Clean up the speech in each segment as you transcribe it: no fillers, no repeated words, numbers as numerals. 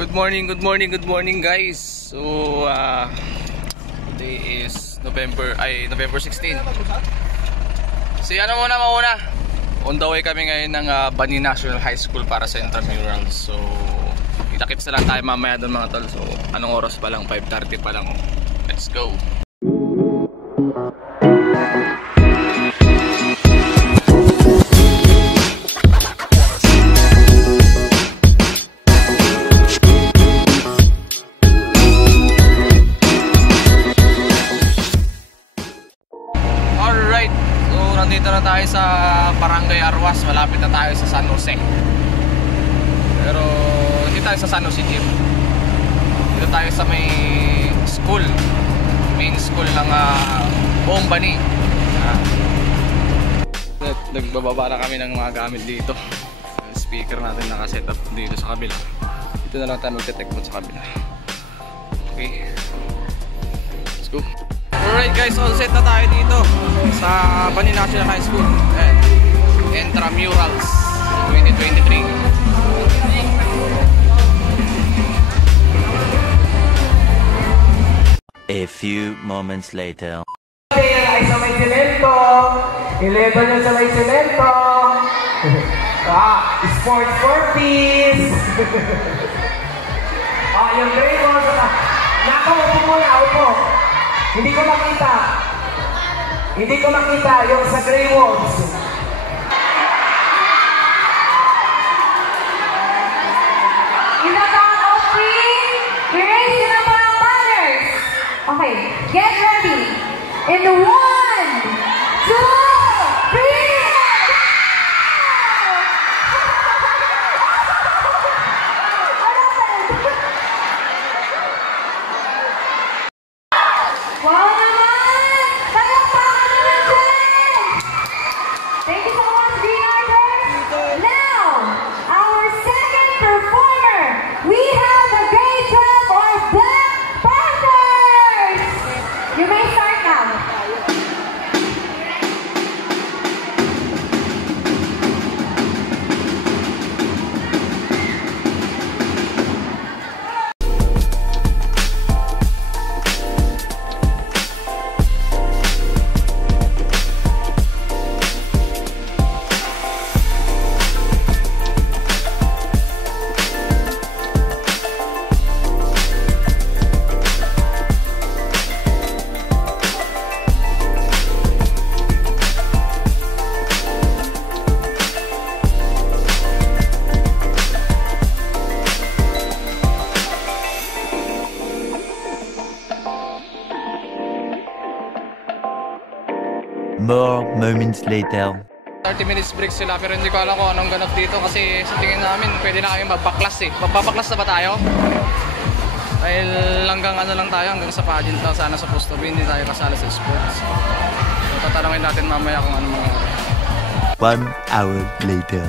Good morning guys. So today is November 16. So ano mauna. On the way kami ngayon ng Bani National High School para sa intramurals. So kita-kits na lang tayo mamaya doon mga tol. So anong oras pa lang? 5:30 pa lang. Let's go. Nandito na tayo sa Barangay Arwas, malapit na tayo sa San Jose. Pero hindi tayo sa San Jose Gym. Dito tayo sa may school, main school ng buong Bani. Nagbababa na kami ng mga gamit dito. Yung speaker natin nakaset up dito sa kabila. Dito na lang tayo magte-take sa kabila. Okay, let's go. Alright guys, all set na tayo dito sa Bani National High School. Intramurals 2023. A few moments later. Ay sa may semento, 11 yung sa may semento. Sports forties. Yung grade mo nako, upo muna, upo. Hindi ko makita yung sa gray walls. In the count of 3, erase the number of banners. Okay, get ready. In the 1, 2, 3. Wow naman! Palakpakan naman dyan! Thank you so much, Green Arters! Now, our second performer, we have the grade 12 or Black Panthers! You may start now. More moments later. 30 minutes break sila pero hindi ko alam kung anong ganap dito kasi sa tingin namin pwede na kami magpaklas eh. Magpapaklas na ba tayo? Dahil hanggang ano lang tayo, hanggang sa pageant lang sana sa post of hindi tayo kasala sa sports. So tatanungin natin mamaya kung ano mga 1 hour later.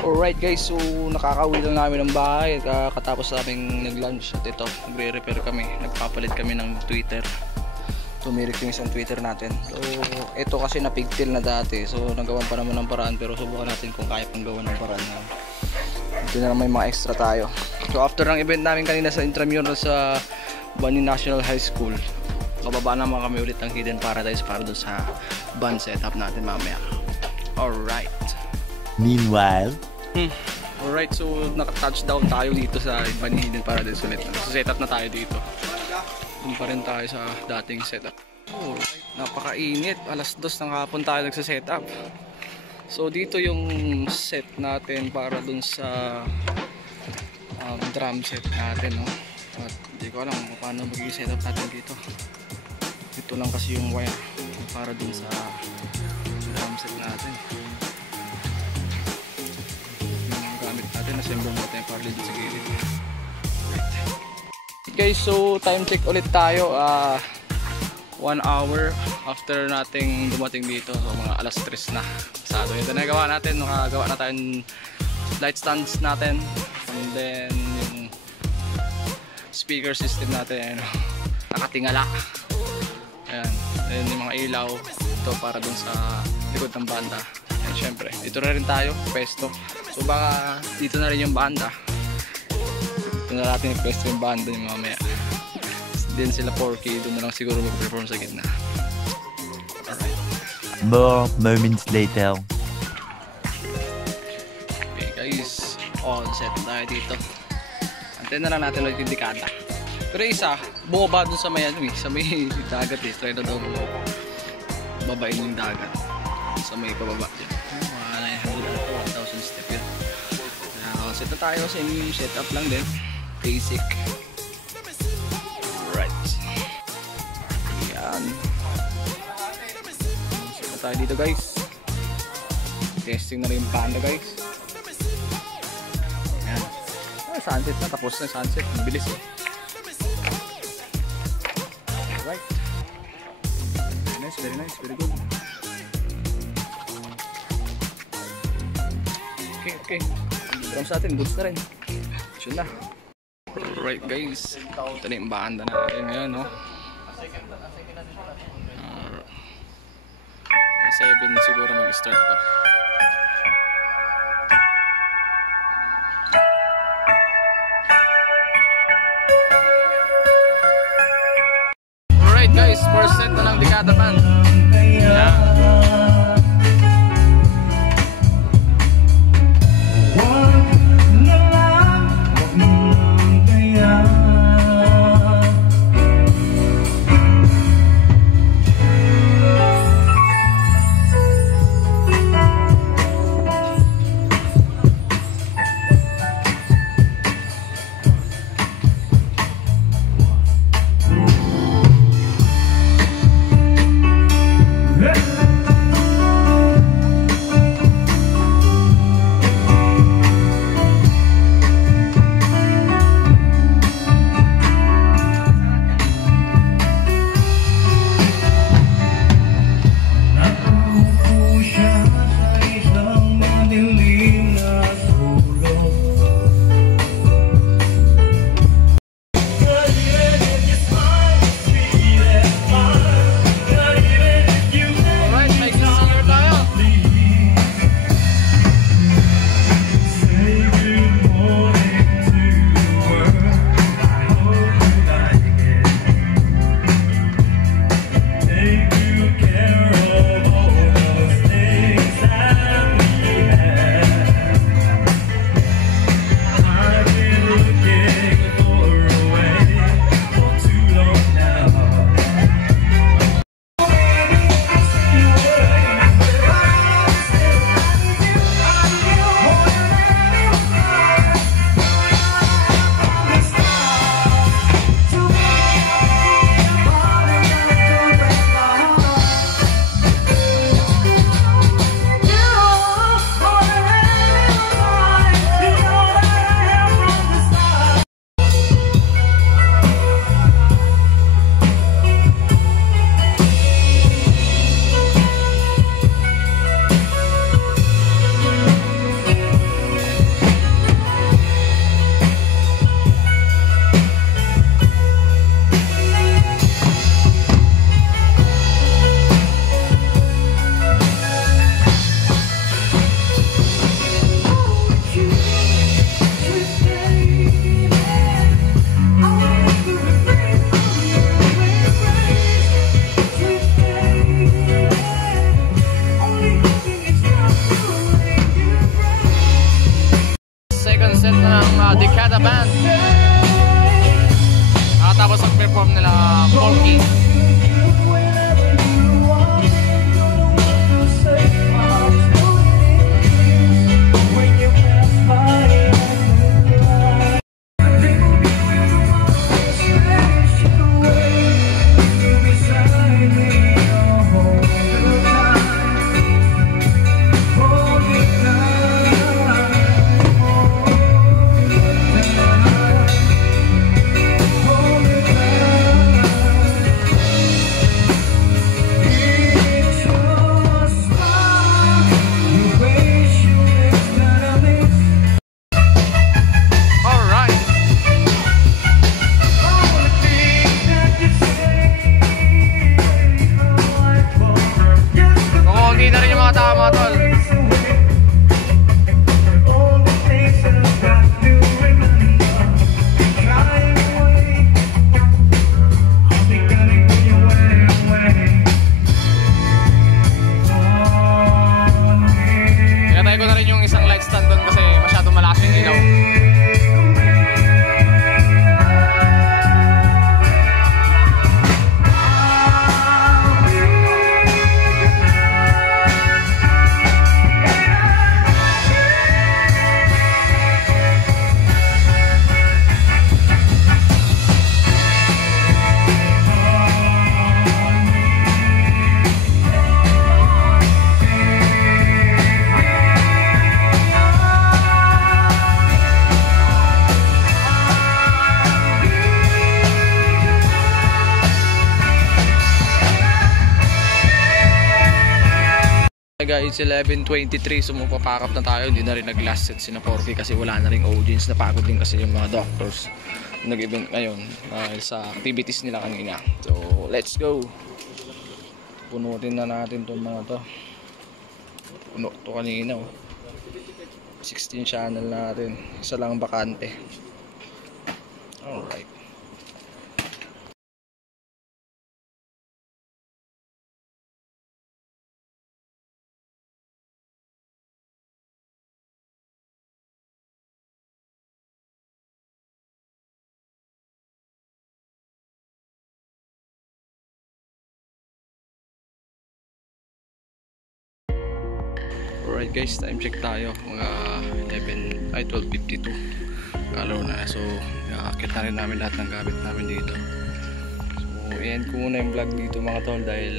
Alright guys, so nakakauwi lang namin ng bahay katapos naming nag-lunch at ito, nagre-repair kami, nagpapalit kami ng Twitter. Tumirik yung isang Twitter natin. So ito kasi napigtil na dati, so nagawan pa naman ng paraan pero subukan natin kung kaya pang gawan ng paraan na. Ito na may mga extra tayo. So after ng event namin kanina sa intramural sa Bani National High School, kababa naman kami ulit ng Hidden Paradise para doon sa band setup natin mamaya. Alright. Meanwhile, alright, so naka-touchdown tayo dito sa Bani Hidden Paradise ulit. Set-up na tayo dito. Doon pa rin tayo sa dating setup. Oh, napakainit. Alas 2 ng hapon tayo nagsa-setup. So dito yung set natin para dun sa drum set natin, no? At hindi ko alam kung paano mag-setup natin dito. Ito lang kasi yung wire para dun sa drum set natin. Yung gamit natin, assemble natin para dito sa gilid. Guys, so time check ulit tayo. 1 hour after nating dumating dito, so mga alas 3 na. Pasado ito na gawa natin, nakagawa na tayong light stands natin, and then yung speaker system natin, nakatingala. Ayan, and yung mga ilaw ito para dun sa likod ng banda. And syempre, dito na rin tayo, pesto. So baka dito na rin yung banda. Dito na natin yung pwesto yung banda yung mamaya. Then sila Porky, doon na lang siguro mag-perform sa gitna. More moments later. Okay guys, all set tayo dito. Antayin na lang natin ulit yung dekada. Pero isa, bumaba dun sa may ano sa may dagat eh. Try na daw babain yung dagat. Sa may pababa dyan. Mga 900 1,000 step yun. Kaya set na tayo sa yung setup lang din. Basic. Right. Yan. Set na tayo dito guys. Testing na rin yung panda guys. Yan. Sunset na. Tapos na sunset. Mabilis eh. Right. Very nice, very good. Okay. Drums natin, goods na rin. Yun na. Alright guys. Ito na yung banda natin ngayon, no? 7 siguro mag-start to. Alright guys, first set na ng Dekada Band. Yeah. Dekada Band. Tapos mag-perform nila Porky. guys, 11:23. So magpapack up na tayo. Hindi na rin nag-last set si na Porky kasi wala na rin audience. Napagod din kasi yung mga doctors nag-event ngayon dahil sa activities nila kanina. So let's go. Punutin na natin itong mga to. Puno to kanina, oh. 16 channel natin. Isa lang bakante. Alright. Alright guys, time check tayo. Mga 12:52 kalaw na. So nakakit na rin namin lahat ng gamit namin dito. So i-end ko muna yung vlog dito mga tol dahil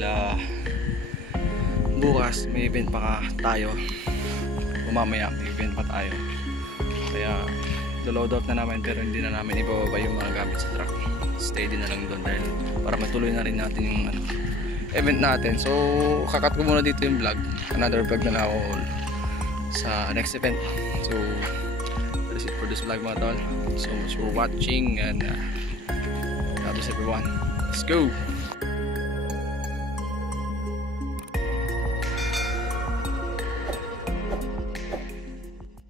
bukas may event pa tayo. Mamaya may event pa tayo. Kaya load out na namin pero hindi na namin ibababa yung mga gamit sa truck. Steady na lang doon dahil para matuloy na rin natin yung event natin. So kakat ko muna dito yung vlog. Another vlog na ako sa next event. So that's it for this vlog mga tol. So much for watching and God bless everyone. Let's go!